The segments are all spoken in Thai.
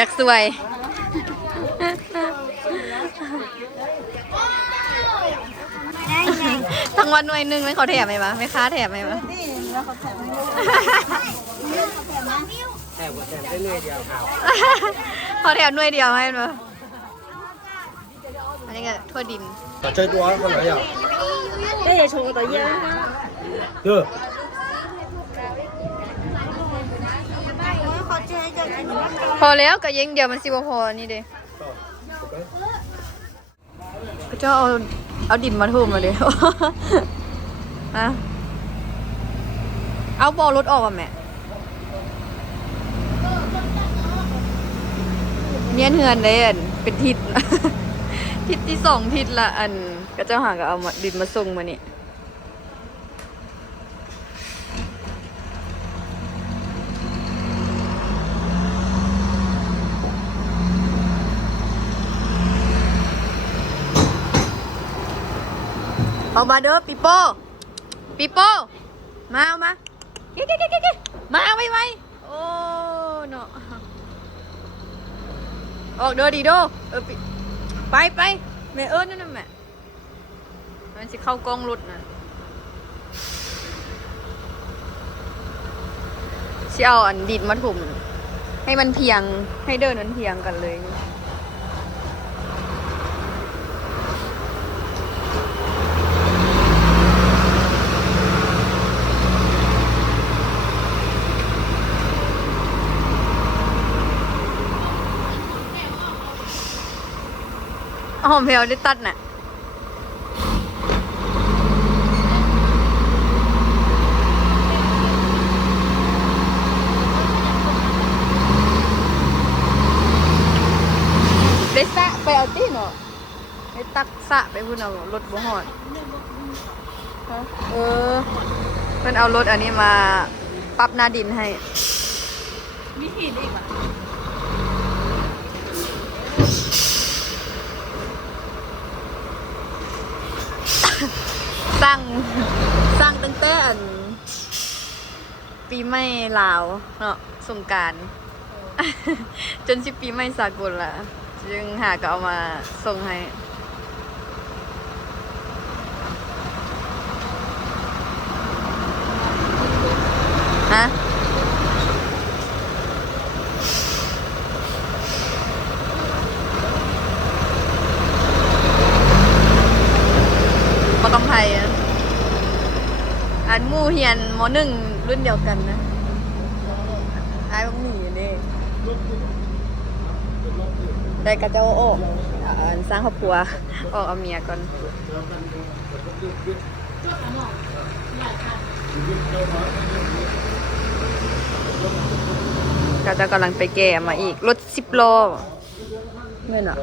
อยากสวยทั้งวันหน่วยหนึ่งไม่เขาแถมไหมวะไม่ค้าแถมไหมวะแถมได้เลยเดียวครับเขาแถมหน่วยเดียวให้มั้ยอันนี้ก็ทั่วดินใช้ตัวคนไหนอ่ะ这也冲到烟啊！เออพอแล้วก็ยิงเดียวมันสิบ่พอนี่เด้ก็จะเอาดินมาทุ่มมาเด้นะเอาบอลรถออกอ่ะแม่เนียนเฮือนได้อันเป็นทิศ ทิศที่2ทิศละอันก็เจ้าหาก็เอามาดินมาส่งมานี่เอามาเด้อปีโป้ปีโป้มาเอามาเก๊มาเอาไวๆโอ้เนาะออกเด้อดีโดไปแม่นั่นน่ะแม่มันจะเข้ากองรถนะสิเอาอันดินมาถมให้มันเพียงให้เดินมันเพียงกันเลยหอมเพลวได้ตัดน่ะได้สะไปเอาตีเนาะได้ตักสะไปพูดเอารถบ่หอดเพิ่นเอารถอันนี้มาปรับหน้าดินให้มีหินอีกอ่ะสร้างตั้งแต่อันปีใหม่ลาวเนาะสงกรานต์จนสิปีใหม่สากลละจึงหาก็เอามาส่งให้ฮะมากำไพอันมู่เฮียนม.1 รุ่นเดียวกันนะไอ้พวกหนีนี่ได้กระเจ้าออกสร้างครอบครัวออกเอาเมียก่อนก็จะกำลังไปแก่มาอีกรถ10 ล้อเมื่อน่ะ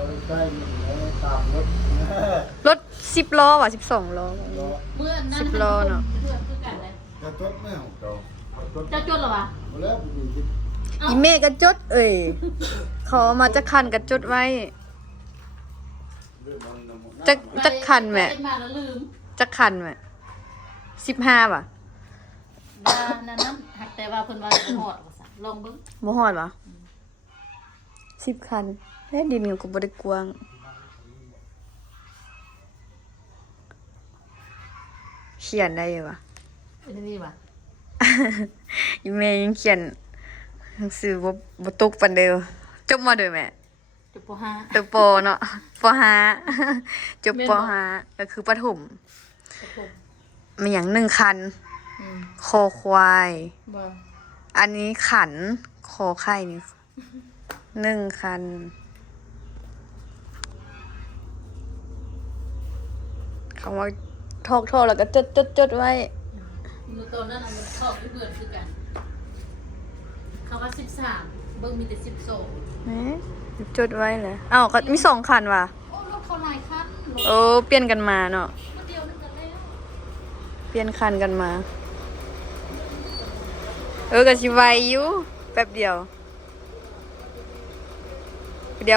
รถ10 ล้อว่ะ12 ล้อ10 ล้อเนาะจะจดหรอวะอีเมกระจดเขามาจะคันกระจดไว้จะคันแม่จะคันแม่15ป่ะนั้นแต่ว่าเพิ่นว่าบ่ฮอดว่าซั่นลองเบิ่งบ่ฮอดป่ะ10 คันดินก็บ่ได้กว้างเขียนได้อยู่ป่ะเป็นนี่ป่ะอีเมยังเขียนหนังสือบ่ตกปานเด้อจบมาเด้อแม่จบป.5จบป.เนาะป.5 จบป.5 ก็คือประถมมีหยัง1 คันคอควายอันนี้ขันคอไข่นี่1 คันคำว่าทอกแล้วก็จดไว้มือตอนนั้นมันชอบที่เพื่อนคือกันคำว่า13เบิ่งมีแต่12จดไว้เลยอ้าวก็มี2 คันว่ะโอ้รถเขาหลายคันเปลี่ยนกันมาเนาะเปลี่ยนคันกันมาก็สิไวอยู่แป๊บเดียว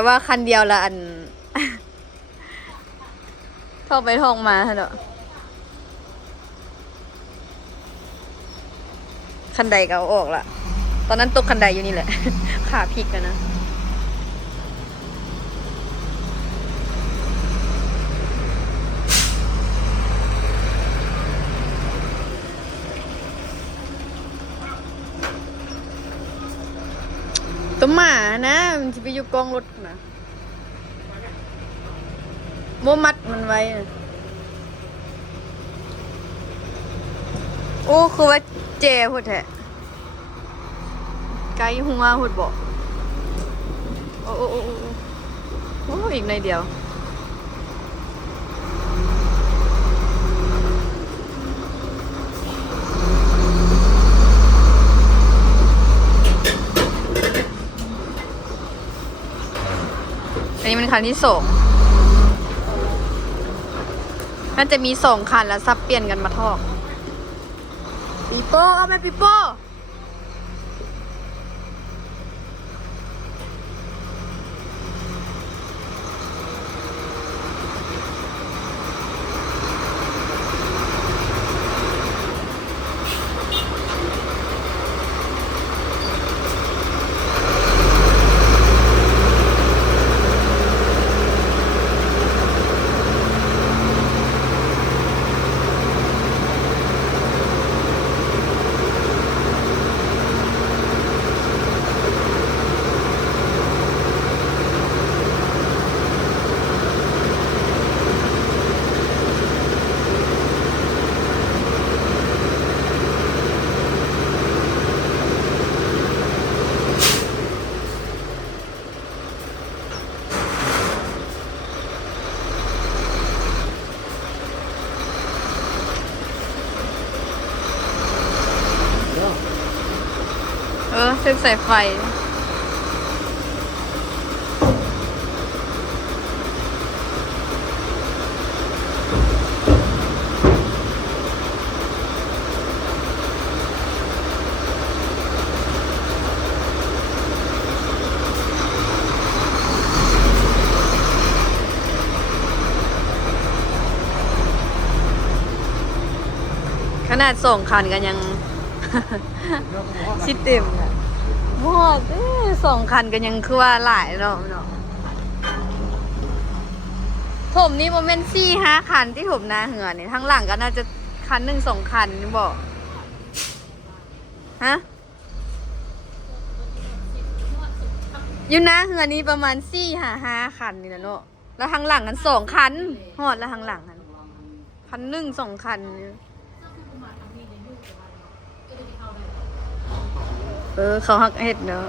ว่าคันเดียวละอันท่องไปท่องมาเนาะคันใดก็เอาออกละตอนนั้นตกคันใดอยู่นี่แหละขาพลิกนะ ตัวหมานะมันจะไปอยู่กองรถนะโมมัดมันไว้นะโอ้คือว่าเจ๋พุดแท้ไกลหัวพุดบอกโอ้โอ้โอ้โอ้โอ้อีกในเดียวอันนี้เป็นคันที่สองน่าจะมี2 คันแล้วซับเปลี่ยนกันมาทอกปีโป้เอาไหมปีโป้เส้นสายไฟขนาด2 คันกันยัง ชิดเต็มอะหมด2 คันกันยังคือว่าหลายเนาะถมนี่โมเมนต์4-5 คันที่ถมนาเหือนี่ทั้งหลังก็น่าจะคัน1-2 คันนี่บอกฮะอยู่นาเหือนี่ประมาณ4-5 คันนี่นะเนาะแล้วทางหลังกัน2 คันหอดแล้วทางหลังกันคัน1-2 คันเขาหักเห็ดเนาะ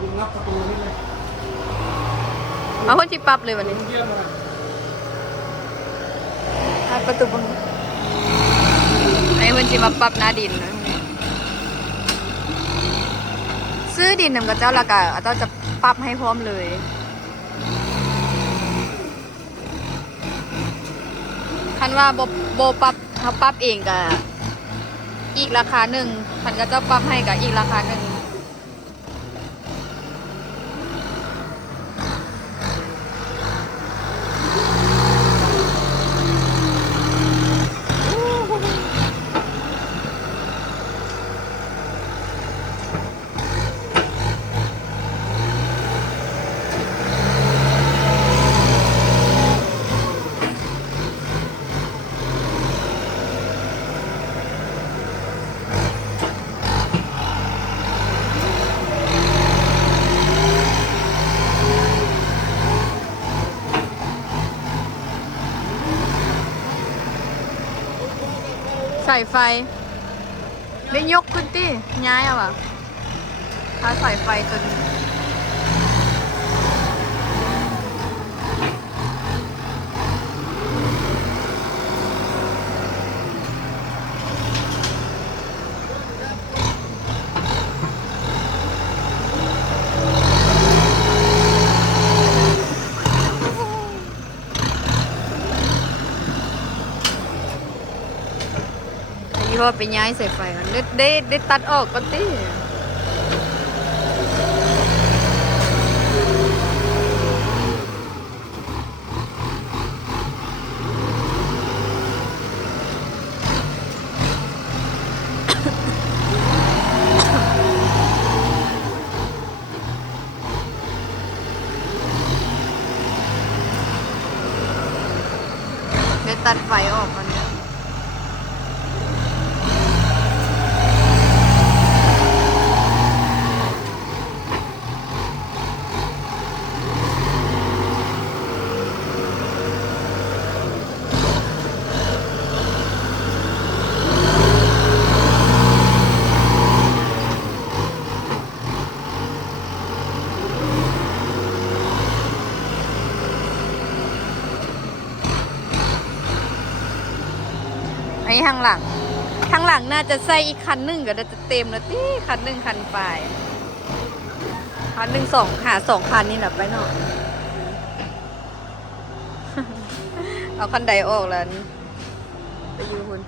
ลุงรับประตูนี่เลย เอาคนที่ปรับเลยวันนี้ เยี่ยมเลย ประตูบังไอ้คนที่มาปรับหน้าดินนะซื้อดินนำกับเจ้าละกะเจ้าจะปรับให้พร้อมเลยคันว่าโบปรับเขาปรับเองกะอีกราคาหนึ่งคันก็จะปรับให้กะอีกราคาหนึ่งใส่ไฟได้ยกขึ้นติย้ายเอาอ่ะถ้าใส่ไฟจนพอไปย้ายใส่ไฟมันได้ตัดออกก็ติได้ตัดไฟออกมันเนี่ย อันนี้ทางหลังน่าจะใส่อีกคันหนึ่งก็จะเต็มแล้วที่คันหนึ่งคันปลายคันหนึ่งหาสองคันนี่แหละไปเนาะ เอาคันใดออกแล้วนี่ไปอยู่คุณ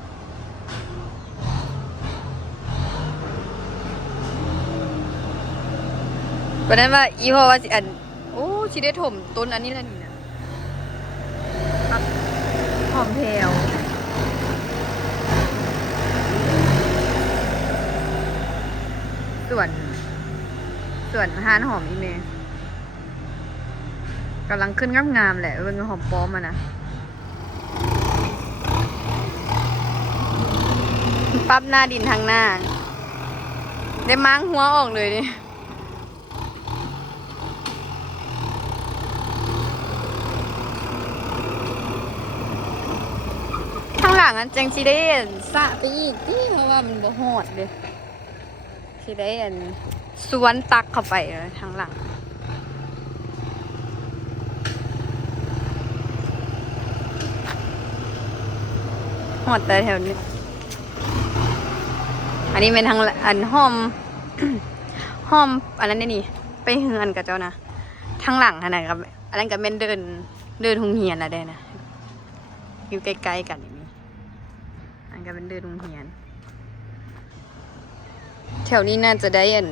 วันนั้นว่าอีพ่อว่าสิอันโอ้ชิได้ถมต้นอันนี้แล้วนี่นะหอมแพรวส่วนห้านหอมอีเมกำลังขึ้นงามๆแหละเป็นหอมป้อมอะนะปั๊บหน้าดินทางหน้าได้ม้างหัวออกเลยดิทางหลังอันจังสิได้สะไปอีกที่เพราะว่ามันบ่ฮอดเด้สิได้อันสวนตักเข้าไปทางหลังฮอดแต่แถวนี้อันนี้เป็นทางอันห้อม ห้อมอันนั้นนี่ไปเฮือนกับเจ้านะทางหลังขนาดกับอันนั้นกับเม่นเดินหงเหียนอะไรนะอยู่ใกล้ๆกันอย่างนี้อันก็เป็นเดินหงเหียนแถวนี้น่าจะได้อัน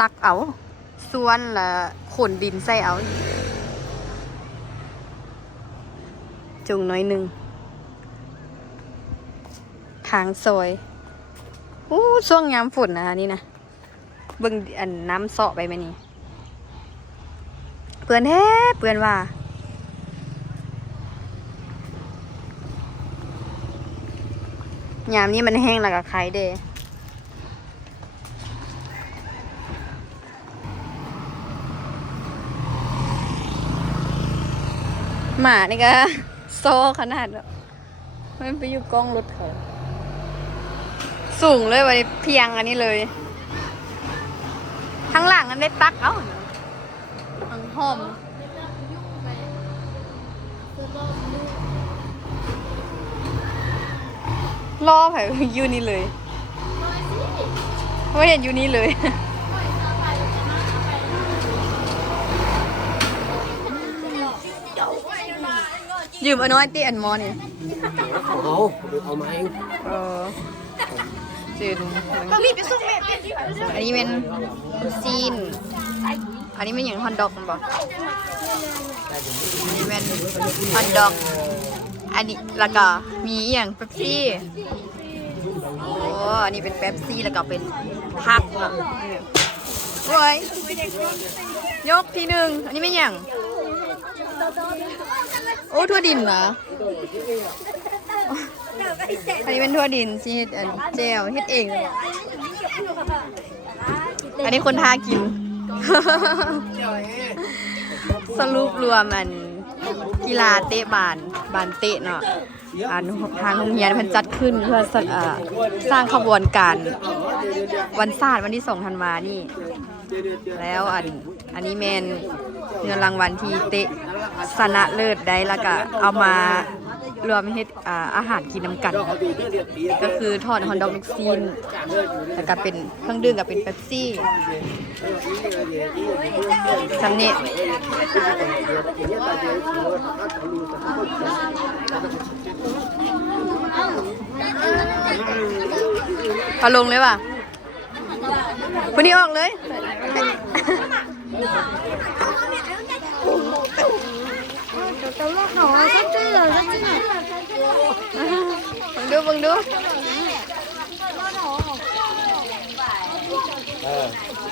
ตักเอาส่วนละขนดินใส่เอาจุงน้อยหนึ่งทางซอยอู้ช่วงยามฝนนะนี่นะเบิ่งอันน้ำเสาะไปไหมนี่เปื่อนแท้เปื่อนว่ายามนี้มันแห้งแล้วก็ใครเด้หมานี่ก็โซ่ขนาดแล้วมันไปอยู่กล้องรถเขาสูงเลยวันนี้เพียงอันนี้เลยทั้งหลังนั้นได้ตักเอ้าทั้งหอมรอไผ่อยู่นี่เลยไม่เห็นอยู่นี่เลยยืมอันน้อยตีอันมอนี่ เอามาเอง จืดอันนี้เป็นซีนอันนี้เป็นอย่างฮอนดอกมันบอกอันนี้เป็นฮอนดอกอันนี้แล้วก็มีอย่างเป๊ปซี่โอ้อันนี้เป็นเป๊ปซี่แล้วก็เป็นผักเนาะโอ้ยยกทีหนึ่งอันนี้ไม่อย่างโอ้ทั่วดินเหรออันนี้เป็นทั่วดินที่เจลเฮ็ดเองอันนี้คนทากิน สรุปรวมมันกีฬาเตะบานเตะเนาะทางโรงเรียนมันจัดขึ้นเพื่อสร้างขบวนการวันศาสตร์วันที่2 ธันวานี่แล้วอันนี้แมนเงินรางวัลที่เตะชนะเลิศได้แล้วก็เอามารวมเฮ็ดอาหารกินน้ำกันก็คือทอดฮอนดอกลูกซีนแล้วก็เป็นเครื่องดื่มกับเป็นเป๊ปซี่สำเนียงเอาลงเลยว่ะวันนี้ออกเลยบังดู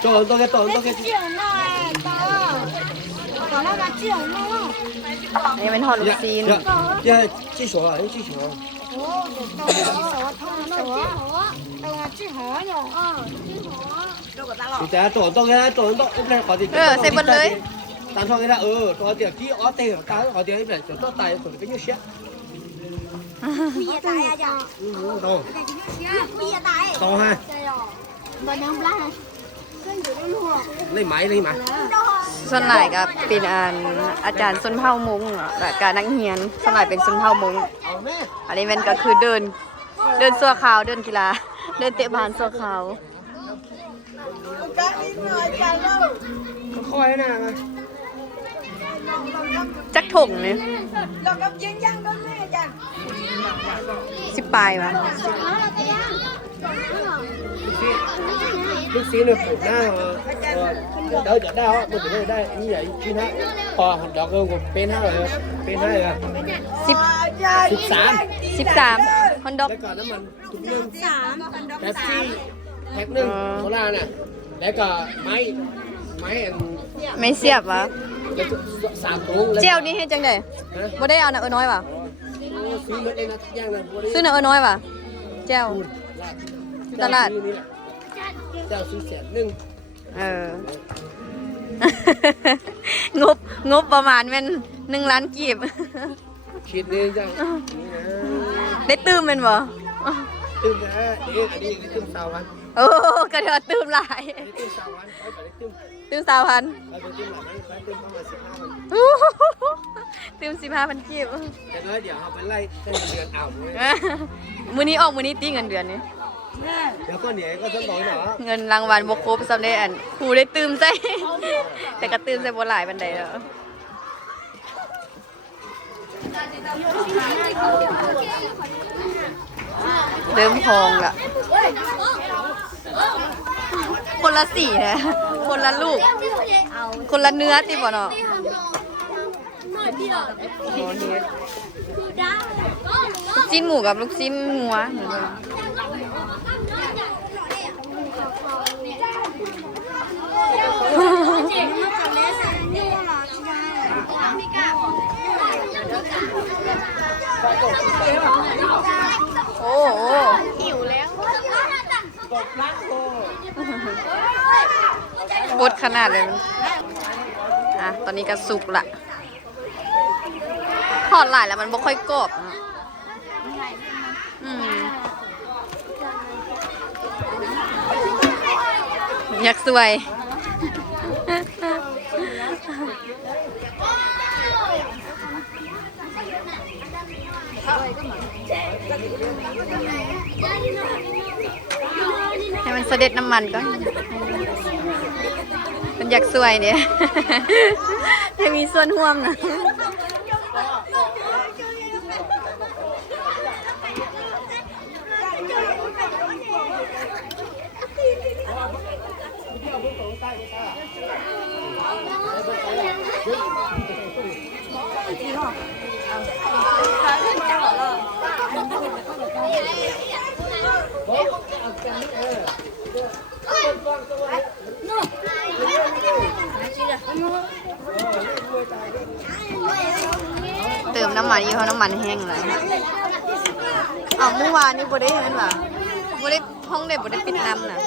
ตัวตัวแกนี่เป็นหอลูกซีน继续了，继续了。你等下做给他，做到一边好点。ใส่หมดเลย 单窗给他，做点几二点，单好点一边就到单做的比较香。不也打呀？讲，懂。不也打哎？懂哈。我能不拉？你买。ส่วนหลายก็เป็นอาจารย์ส้นเผามงและการนักเรียนส่วนหลายเป็นส้นเผามงอันนี้มันก็คือเดิน เดินสัวขาวเดินกีฬาเดินเตะบานสัวขาว คอยนะมา จักถงเนี่ยสิบปลายวะ ลูกซีเนี่ยปลูกหน้าเดี๋ยวจะได้มันจะได้นี่ใหญ่ที่นะพอดอกเออเป็นห้าเลยเป็นห้าเลย 13ฮอนด็อก แล้วก็น้ำมันถุงนึงแป๊บซี่แพ็คนึงโซล่าน่ะแล้วก็ไม้อัน ไม่เสียบวะ แล้ว3ถุง เจียวนี่ให้จังไดบ่ได้เอาน่ะน้อยว่ะ ซื้อมาเองนะทุกอย่างเลย ซื้อน่ะน้อยว่ะเจียว ตลาด เจ้าซื้อ100,000 เออ งบประมาณแม่น1 ล้านกีบ คิดนี่จังนี่นะ ได้ตื้มแม่นบ่ ตื่นนะอันนี้ได้ตื่นสาววัน โอ้ก็เดี๋ยวตื้มหลาย ได้ตื่นสาววันไปได้ตื่น ตื้ม 3,000 ไปตื่นหลายไปตื่นประมาณ15 วัน ตื้ม15,000กีบ แต่น้อยเดี๋ยวเอาไปไล่เดือนเอาเลย มื้อนี้ออกมื้อนี้ตีเงินเดือนนี่ เดี๋ยวก็เหนียวก็ต้องต่อยหนา เงินรางวัลบ่ครบสำเร็จอันครูได้ตื้มใส่ แต่ก็ตื้มใส่บ่หลายปานใดแล้วเริ่มพองละคนละสีนะคนละลูก คนละเนื้อติบ่เนาะลูกชิ้นหมูกับลูกชิ้นงัวเหมือนกันโอ้โหหิวแล้วบดขนาดเลยมันอ่ะตอนนี้ก็สุกละทอดหลายแล้วมันบ่ค่อยกรอบนะอยากสวย ให้มันเสด็จน้ำมันก่อนมันอยากสวยเนี่ย ให้มีส่วนร่วมนะ เติมน้ำมันยี่ห้อน้ำมันแห้งเลยเอาเมื่อวานนี้บ่ได้เห็นหรอบ่ได้ห้องได้บ่ได้ปิดน้ำน่ะ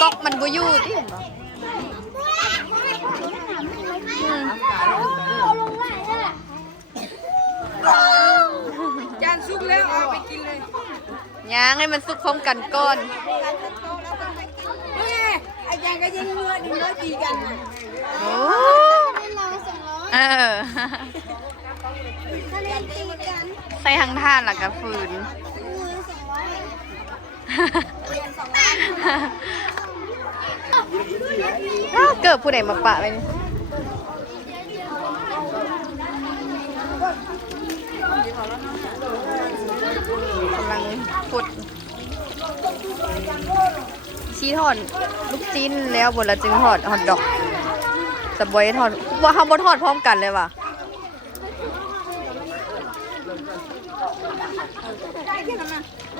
ก๊อกมันบ่อยู่ที่เห็นบ่จานซุกแล้วเอาไปกินเลย ย่างให้มันสุกพร้อมกันก่อน เฮ้ยอาจารย์ก็ยิงเนื้อดึงเนื้อตีกัน โอ้เออ เรียนตีกัน ใส่ทั้งท่านหลักกับฟืน มือ200เรียน200 เกิดผู้ใดมาปะไปนี่กำลังฟุดชี้ทอดลูกจิ้นแล้วบนละจึงทอดฮอทดอกสบอยทอดว่าเขาบนทอดพร้อมกันเลยว่ะ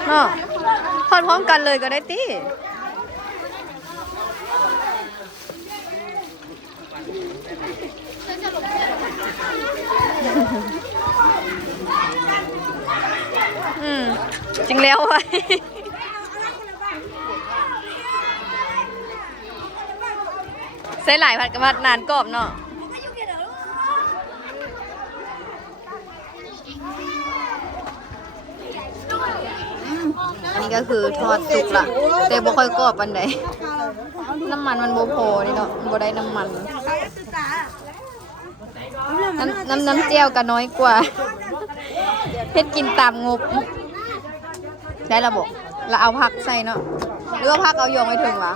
เนาะทอดพร้อมกันเลยก็ได้ติจริงแล้วไว้ใส่หลายผัดกับผัดนานกรอบเนาะอันนี้ก็คือทอดสุกละแต่บ่ค่อยกรอบปานใดน้ำมันมันบ่พอนี่เนาะบ่ได้น้ำมันน้ำเจียวก็น้อยกว่า เฮ็ดกินตามงบ ได้ระบบแล้วเอาผักใส่เนาะหรือว่าผักเอาโยงไว้ถึงวะ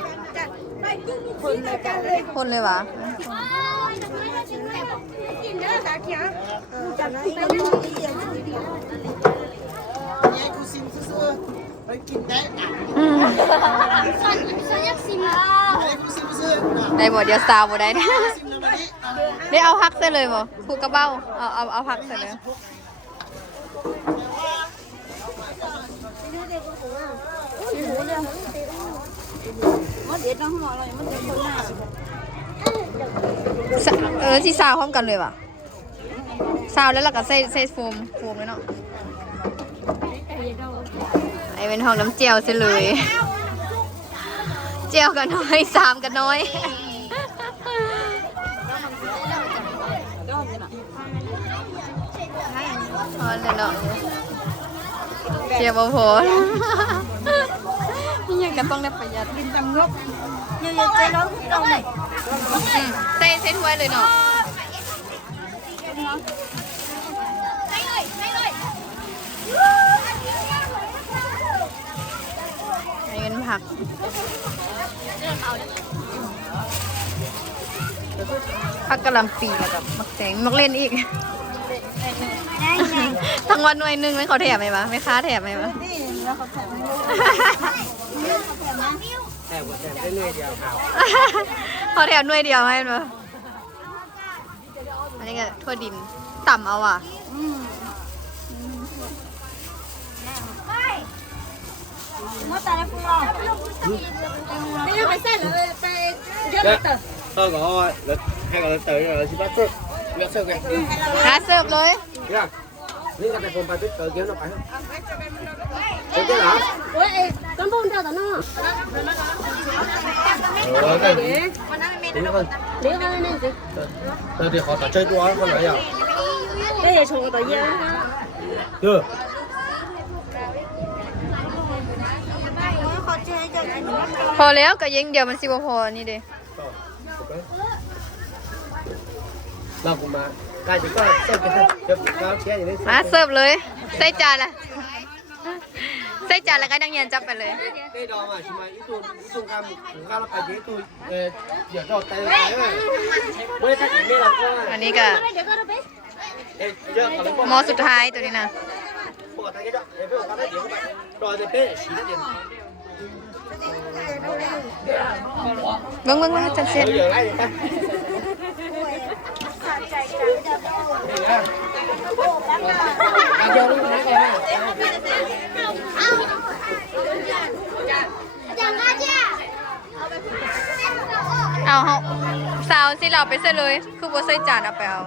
คนเลยวะ ได้บ่เดี๋ยวซาวบ่ได้นะได้เอาพักใส่เลยบ่ผูกกระเบ้าเอาพักใส่เลยที่ซาวพร้อมกันเลยว่ะซาวแล้วเราก็ใส่โฟมเลยเนาะไอเป็นห้องน้ำเจียวซะเลยเจียวกันน้อยสามกันน้อยพอเลยเนาะเจียวบ่พอนี่ยังกันต้องได้ประหยัดกินตำงบยังใจน้องตรงไหนใส่ถ้วยเลยเนาะอันนี้เป็นผักผักกะหล่ำปีแล้วกับมักแตงมักเล่นอีกทั้งวันหน่วยหนึ่งไม่เขาแถมไหมวะไม่ค้าแถมไหมวะแถมได้เลยเดียวครับ เขาแถมหน่วยเดียวไหมวะอันนี้ก็ทั่วดินต่ำเอาอ่ะtôi có lịch hay là lịch tự rồi chỉ bắt trước biết sơ kìa หาเสิร์ฟเลย nha nếu cái này còn phải biết tự kiếm nó phải không tự kiếm hả con bông theo tao nó cái đúng không nếu cái này gì tôi thì họ phải chơi quá con này à đây là chồng tao giá chưa พอแล้วก็ยังเดี๋ยวมันสิบ่พอนี่เด้ เราcũng mà cái chỉ có xem cái chụp cao che gì đấy มาเสิร์ฟเลยใส่จานละใส่จานแล้วก็ดังเย็นจับไปเลย cái đó mà chỉ mà ít tuần cam nó phải chế tôi giờ cho tay cái này mới cách này làm อันนี้ก็ giờ còn หมอสุดท้ายตัวนี้นะ bỏ tay cái đó để biết có cái gì không đòi thì bé chỉ cái gì เบิ่งจันเซ็ต bây giờ lấy đi ta เอาเฮาสาวสิเราไปใส่เลย คือบ่ใส่จานเอาไปเอา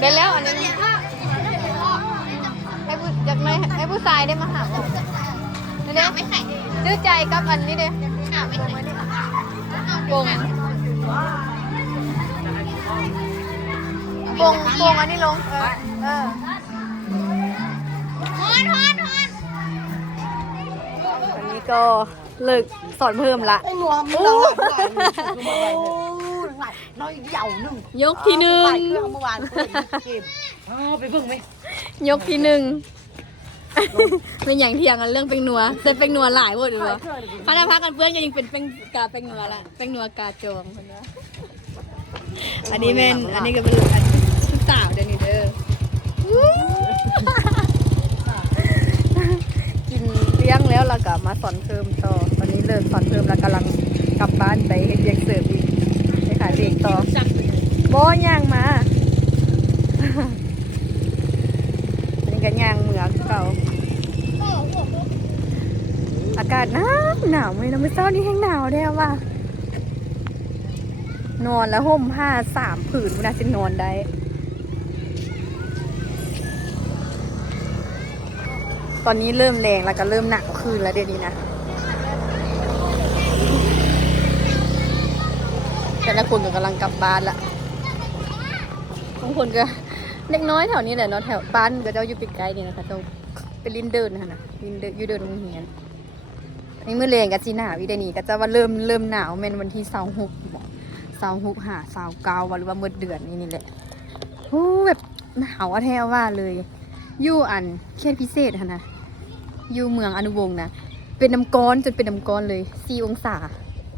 ได้แล้วอันนี้ให้ผู้อยากได้ให้ผู้ชายได้มาหาเอาเด้ชื่อใจกับอันนี้เด้ปงอันนี้ลงอันนี้ก็เลิกสอนเพิ่มละยกที่หนึ่งไปเบิ่งไหมยกที่หนึ่งเป็นอย่างเที่ยงกันเรื่องเป็งนัวแต่เป็งนัวหลายหมดเลยวะคณะพักกันเพื่อนก็ยังเป็นเป็งนัวละเป็งนัวกาจองคนนี้อันนี้เป็นอันนี้ก็เป็นชุดสาวเดี๋ยวนี้เด้อกินเลี้ยงแล้วเราก็มาสอนเพิ่มต่อตอนนี้เลิกสอนเพิ่มแล้วกำลังกลับบ้านไปเฮ็ดเรียกเสิร์ฟอีกไปขายเรียกต่อบ่ย่างมาอันนี้ก็ย่างเหมือกเก่าอากาศหนาวเลยนะเมื่อเช้านี้แห้งหนาวแท้ว่ะนอนแล้วห่มผ้า3 ผืนเวลาจะนอนได้ตอนนี้เริ่มแรงแล้วก็เริ่มหนักขึ้นแล้วเดี๋ยวนี้นะแต่ละคนก็กำลังกลับบ้านละบางคนก็เล็กน้อยแถวนี้แหละเนาะแถวบ้านก็จะอยู่ปิดไกลนี่นะคะเจ้าเป็นลิ้นเดินนะคะนะลิ้นเดินอยู่เดินโรงเรียนอันนี้เมื่อแรงกับจีหนาวอีเดนี่ก็จะว่าเริ่มหนาวเมนวันที่26 26 29วันหรือว่าเมื่อเดือนนี้นี่แหละโอ้แบบหนาวอะแท้ว่าเลยอยู่อันเขตพิเศษหั่นนะอยู่เมืองอนุวงศ์นะเป็นน้ำก้อนจนเป็นน้ำก้อนเลย4 องศา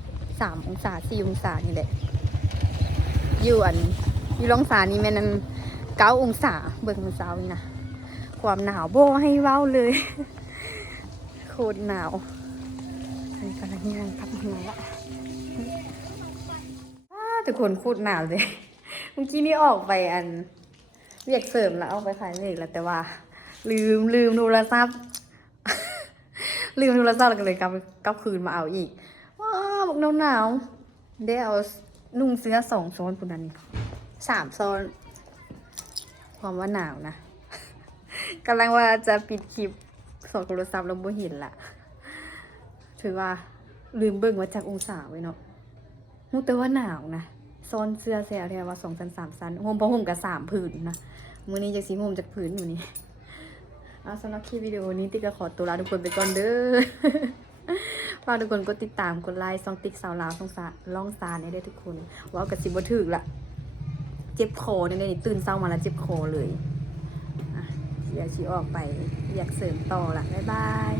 3 องศา4 องศานี่แหละอยู่ร่องศานี่แม่นัน9 องศาเบิ่งมื้อเช้านี่นะความหนาวโบให้เว้าเลย โคตรหนาวอันนี้กำลังย่างพับเหงื่อละทุกคนโคตรหนาวเลยเมื่อกี้นี่ออกไปเรียกเสริมแล้วออกไปขายเลขแล้วแต่ว่า ลืมโทรศัพท์ ลืมโทรศัพท์แล้วก็เลยกลับคืนมาเอาอีกว้าวบอกหนาวได้เอานุ่งเสื้อ2 ซ้อนปุ่นนั้น3 ซ้อนความว่าหนาวนะ กำลังว่าจะปิดคลิปสองโทรศัพท์แล้วบ่เห็นละถือว่าลืมเบิ่งว่าจากองศาไว้เนาะมูแต่ว่าหนาวนะซ้อนเสื้อแซวแทว่า2 ชั้น 3 ชั้นห่มผ้าห่มกับ3 ผืนนะมื้อนี้จะสิห่มจากผืนอยู่นี่เอาสำหรับคลิปวิดีโอนี้ติ๊กก็ขอตัวลาทุกคนไปก่อนเด้อ ฝากทุกคนกดติดตามกดไลค์ซองติ๊กสาวลาวล่องซานให้ได้ทุกคนว้าวกับสิบ่ถึกละเจ็บคอนี่ตื่นเช้ามาแล้วเจ็บคอเลยเดี๋ยวชีออกไปอยากเสริมต่อละบ๊ายบาย